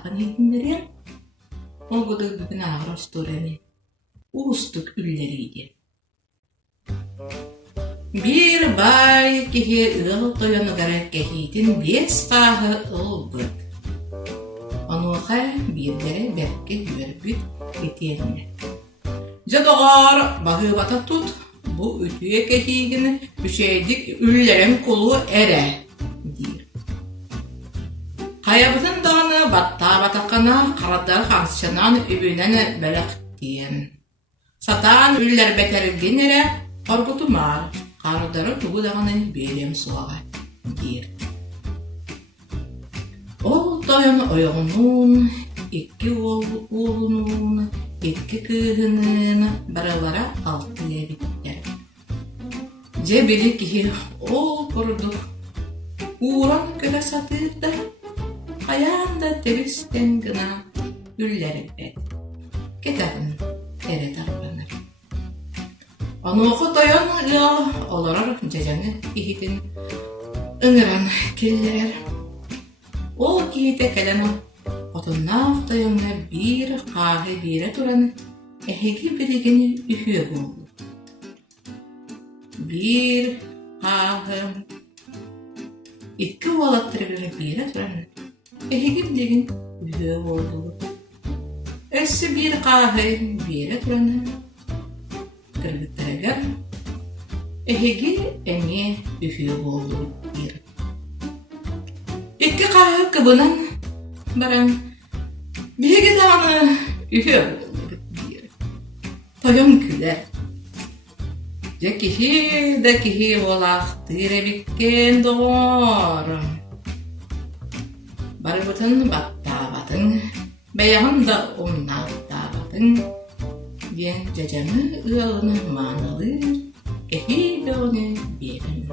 Ағын етіндерен, ол бұды бүгін ағыр остуремен, уыстық үллерейді. Bir bay kehi ıl toyonu gara kehitin 5 qahı ıl bıt. Onuqa birlere berke yürübüt eterine. Jadoğar bağı bata tut, bu ütüye kehiginiüşeydik üllerin kulu ere, dir. Kayabıtın dağını batta batakana karadar hansçanan übünen belak diyen. Satan üller beterilgen ere, korkutumar. Qarıdары туғыдағаны берем суаға, дер. Ол тойын ойығынуын, екі олынуын, екі күйінін баралара алты ебеттер. Же білі кеге ол құрдық, уран көді сатырда, қаянда терістен гына үллері бәд. Кетағын әрі тарпаныр. Ануқы тойон оларар жажаны ихитин ыңыран келлерер. Ол кейте кәләні отыннақ тойонға бір қағы бере тұраны әхеге білігені үйе болды. Bir қағы екі олаттырғыры бере тұраны әхеге білігін үйе болды. Өсі бір қағы бере тұраны кыргыттарыгар эхеги эме үфүө болду дир. Икки каһы кыбынан баран биһиги дааны үфүө болду дир. Тойон күлер. Же кихи да кихи олахтыр эбиккен доғор. Барыбытын баттаабатын, бәяғын да умнаттаабатын, диэн жажаны ыалыны маанылыр, кехи бөҕүнү биэрин.